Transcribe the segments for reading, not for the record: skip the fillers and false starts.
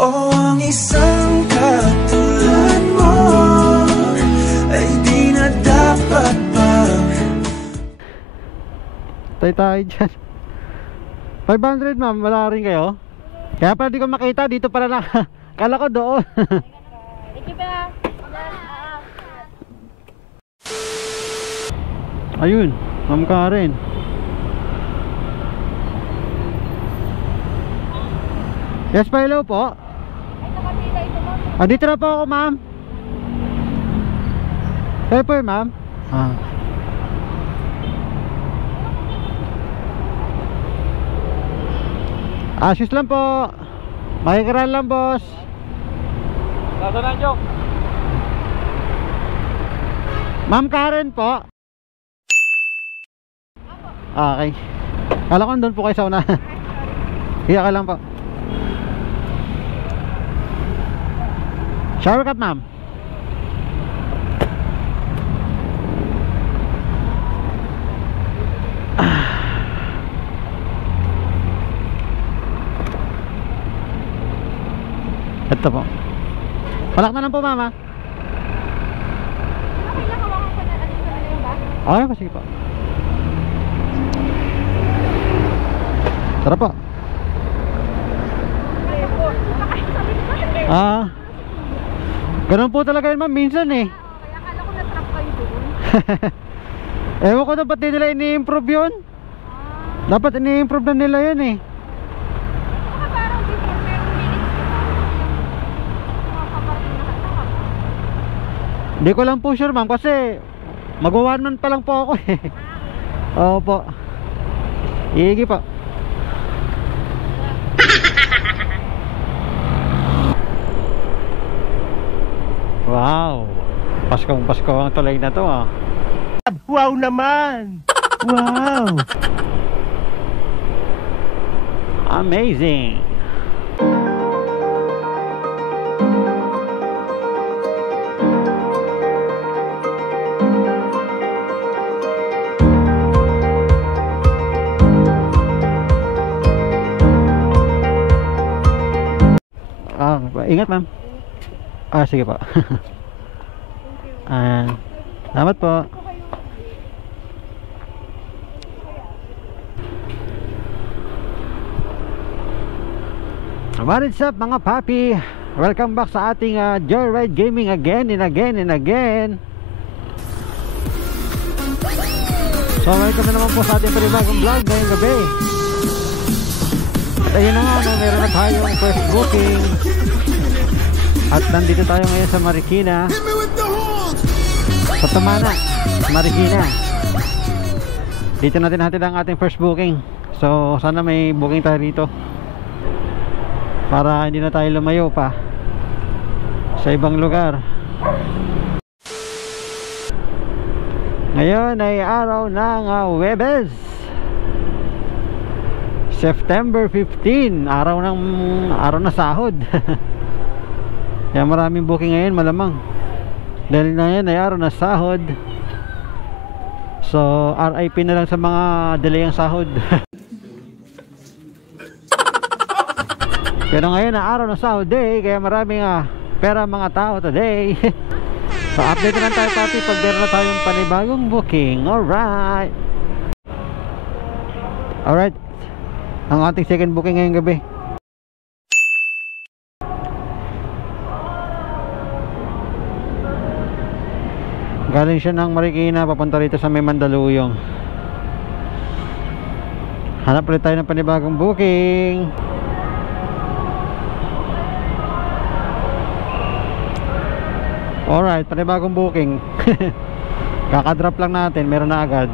O ang isang katulad mo ay di na dapat pang tayo dyan. 500 ma'am, wala rin kayo? Kaya pala di ko makita, dito pala na. Kala ko doon. Ayun, ma'am Karen. Yes pa, hello po. Dito na po ako ma'am. Kayo po ma'am? Asus lang po. Makikiran lang boss. Saan na joke? Ma'am Karen po. Okay. Kala ko doon po kayo sa una. Hiya ka lang po. Shower cap ma'am. Ito po. Palak na lang po mama. Okay po, sige po. Tara po. Ganun po talaga yun ma'am, minsan eh. Kaya akala ko na-trap kayo doon. Ewan ko na ba't nila ini-improve yun. Dapat ini-improve na nila yun eh. Baka parang before 30 minutes Hindi ko lang po sure ma'am kasi mag-1 month pa lang po ako eh. Opo. Igi po. Wow, Paskong Pasko ang tulay na to ah. Wow naman. Wow. Amazing. Ingat ma'am. Sige po. Salamat po. What is up mga papi? Welcome back sa ating Joyride Gaming again and again and again. So welcome na naman po sa ating panibagong vlog ngayong gabi. Ayun na nga, meron na tayong first booking. At nandito tayo ngayon sa Marikina, sa Tamana, Marikina. Dito natin hatid ang ating first booking. So sana may booking tayo dito para hindi na tayo lumayo pa sa ibang lugar. Ngayon ay araw ng Huwebes, September 15, araw na sahod. Kaya maraming booking ngayon malamang dahil na yan ay araw na sahod. So RIP na lang sa mga delay ang sahod. Pero ngayon na araw na sahod day, kaya maraming pera mga tao today. So update na lang tayo papi pag meron na tayong panibagong booking. Alright. Alright, ang ating second booking ngayong gabi. Galing siya ng Marikina papunta rito sa may Mandaluyong. Hanap ulit tayo ng panibagong booking. Alright, panibagong booking. Kakadrop lang natin, meron na agad.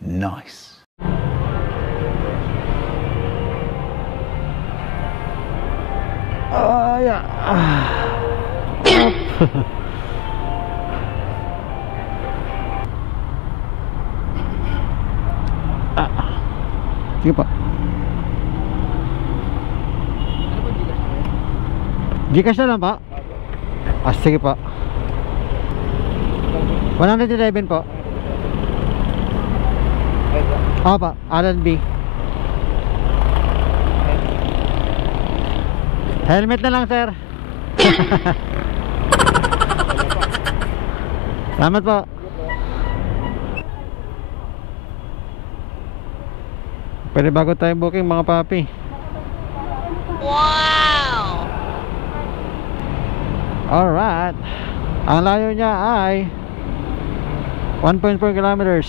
Nice. Yeah. Sige po. Gcash na lang po? Sige po. 111 po. Alan B. Helmet na lang, sir. Salamat po. Pwede bago tayo booking mga papi. Wow! Alright. Ang layo niya ay 1.4 kilometers.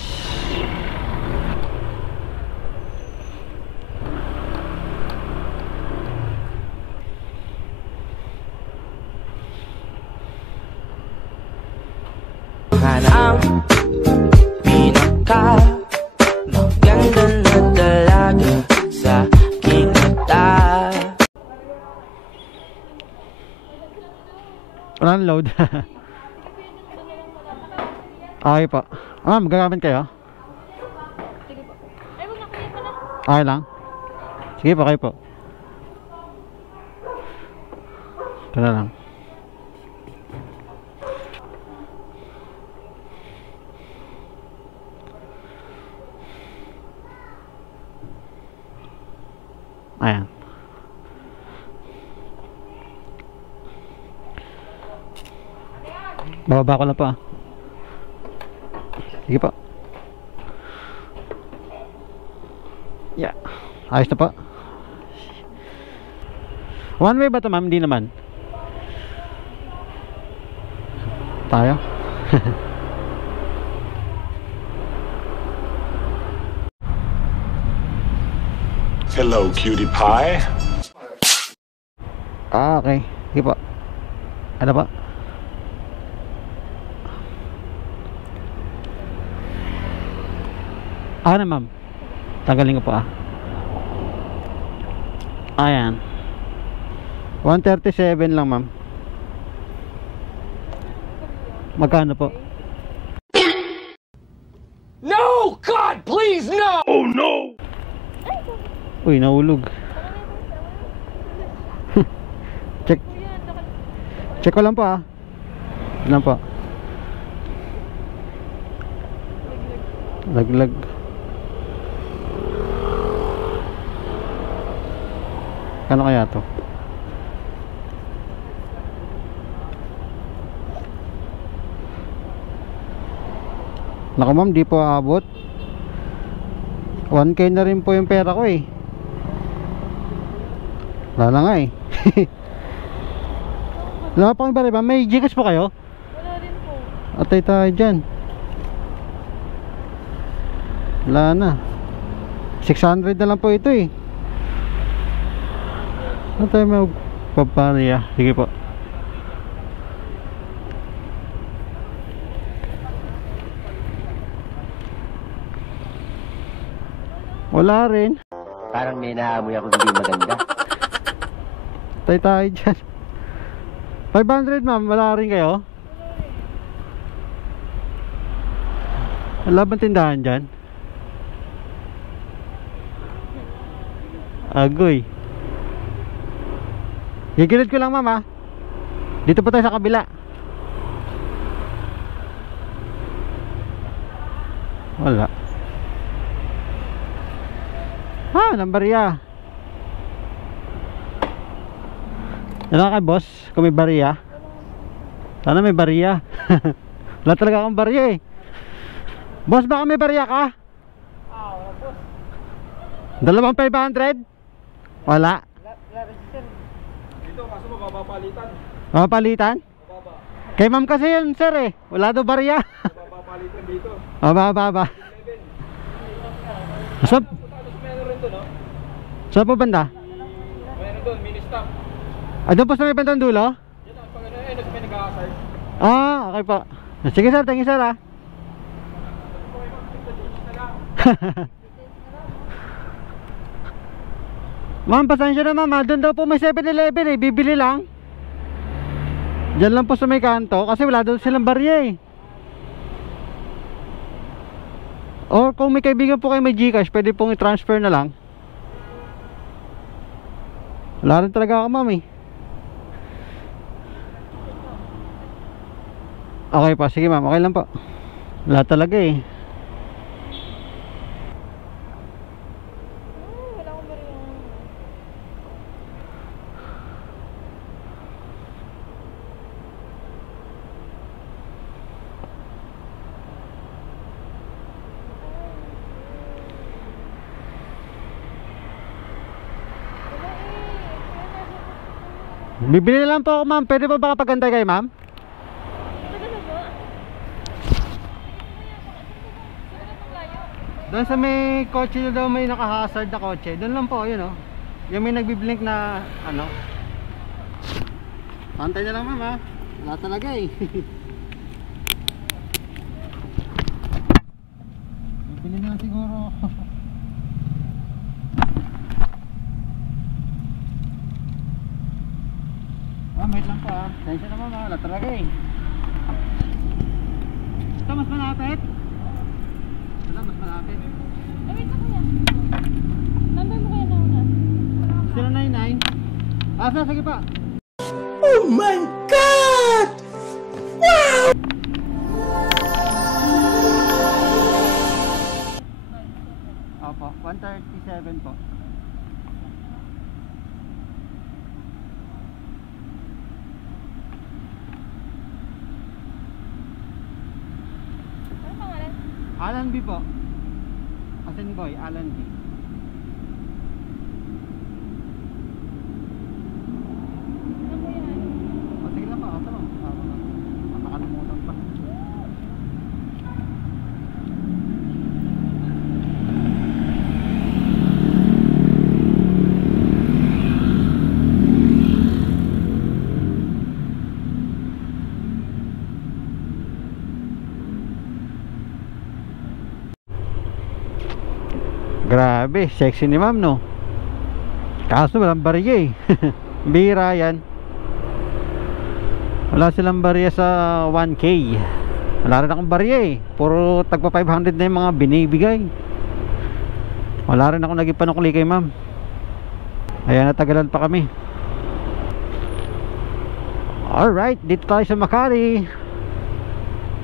Ang pinaka maganda na dalaga sa kinata. Walang load. Okay po. Magagamit kayo? Sige po. Ay, wag na kuya pa na. Okay lang. Sige po, kayo po. Ito na lang. Ayan. Bababa ko lang pa. Sige pa. Yeah. Ayos na pa. One way ba ito, ma'am? Hindi naman. Tayo. Hello, cutie pie. Okay. Sige po. Ano pa? Na ma'am. Tanggalin ko po Ayan. 137 lang ma'am. Magkano po? No! God, please, no! Oh no! Uy, nahulog. Check. Check ko lang po Lang po. Laglag. Kano kaya to? Naku ma'am, di po aabot. 1K na rin po yung pera ko Wala na nga Wala pa kang bari ba? May Gcash po kayo? Wala rin po. Atay tayo dyan. Wala na. 600 na lang po ito Ano tayo magpapariya? Sige po. Wala rin. Parang may naamoy ako hindi maganda. Tayo dyan. 500 ma'am, wala rin kayo? Wala bang tindahan dyan? Agoy. Gigilid ko lang ma'am Dito pa tayo sa kabila. Wala. Walang bariya. Ano ka boss? Kung may bariya? Sana may bariya. Wala talaga akong bariya Boss, baka may bariya ka? Wala boss. 2,500? Wala. Dito, kaso mababapalitan. Mapapalitan? Kay ma'am kasi yun sir Wala daw bariya. Mababapalitan dito. Mababa. Saan? Meron rin doon, no? Saan po banda? Meron doon, mini-stop. Doon po sa may bandang dulo? Yan ang pag ano, may nag-aasay. Okay po. Sige sir, thank you sir Ma'am, pasensya na ma'am Doon daw po may 7-Eleven bibili lang. Diyan lang po sa may kanto kasi wala daw silang barya Or kung may kaibigan po kayo may Gcash, pwede pong i-transfer na lang. Wala rin talaga ako ma'am Okay pa, sige ma'am, okay lang po. Wala talaga Wala akong bariya. Bibili na lang po ako, ma'am. Pwede po ba kapagantay kayo, ma'am? Doon sa may kotse na daw, may naka-hazard na kotse. Doon lang po, yun o. Yung may nagbiblink na ano. Pantay na lang, ma'am, ha. Wala talaga eh. Bibili na siguro. Wait lang po, ha. Tensya naman, ha. Wala talaga eh. Ito mas malapit. Ito mas malapit. Ay, wait na kuya. Number mo kaya na una? 099. Sige pa. Oh my God! Opo, 137 po. Ano pangalan? Alan B po. As in boy, Alan B. Ano kuya? O sige lang pa, asa mo? Nakalimutan pa. Grabe, sexy ni ma'am, no? Kaso walang barya eh. Bira yan. Wala silang barya sa 1K. Wala rin akong barya eh. Puro tagpa 500 na yung mga binibigay. Wala rin ako naging panukli kay ma'am. Ayan, natagalan pa kami. Alright, dito tayo sa Makati.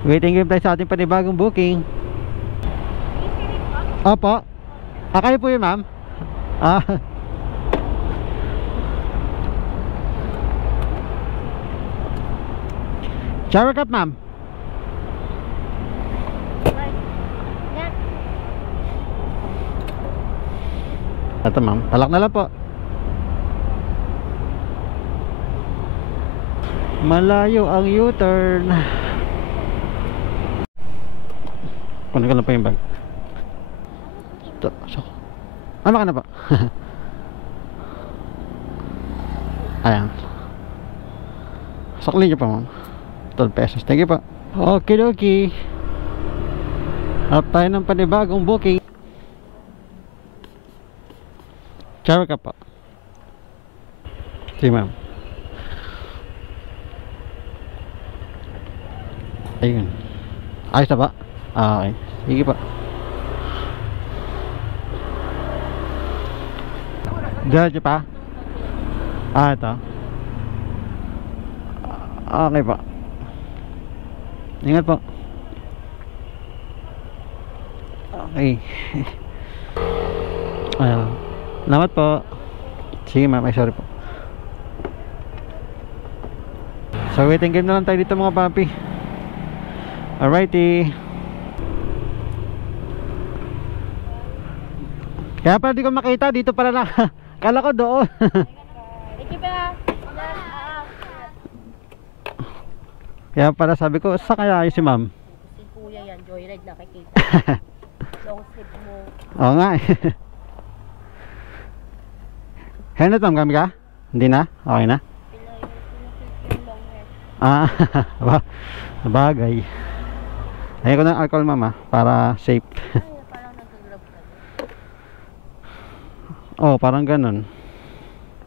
Waiting game tayo sa ating panibagong booking. Opo. Kayo po yun, ma'am? Shower cup, ma'am. Ito, ma'am. Talak na lang po. Malayo ang U-turn. Kunin ko lang po yung bag. So, ano ka na po? Ayan. Sakli niyo pa, ma'am. 12 pesos. Thank you po. Okay, okay. At tayo ng panibagong booking. Shower ka po. Sige, ma'am. Ayun. Ayos na ba? Okay. Sige po. Diretso pa? Ito. Okay po. Ingat po. Okay. Ayan. Salamat po. Sige ma'am, ay sorry po. So waiting game na lang tayo dito mga papi. Alrighty. Kaya pala di ko makita, dito pala na. Kala ko doon. Thank you pa. Kaya pala sabi ko, sa kaya ayos si ma'am? Si kuya yan, joyride nakikita. Long sleeve mo. Oo nga eh. Helmet ma'am, kami ka? Hindi na? Okay na? Yung long hair. Bagay. Ayun ko ng alcohol ma'am para safe. Ay, parang nag-grab ka. Oh, parang ganun.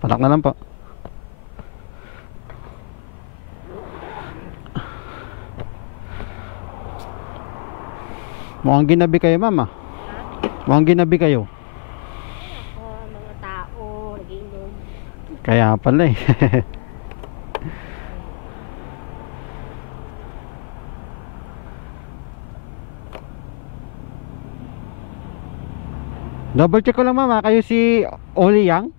Palak na lang po. Mukhang ginabi kayo ma'am ah. Mukhang ginabi kayo. Mga tao, nag-inom. Kaya pala eh. Double check ko lang ma'am, kayo si Oli Yang?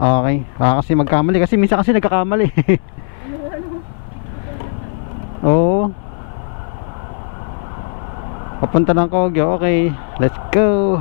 Okay. Kasi magkamali, kasi minsan kasi nagkakamali. Oo. Papunta ng Kogyo. Okay, let's go.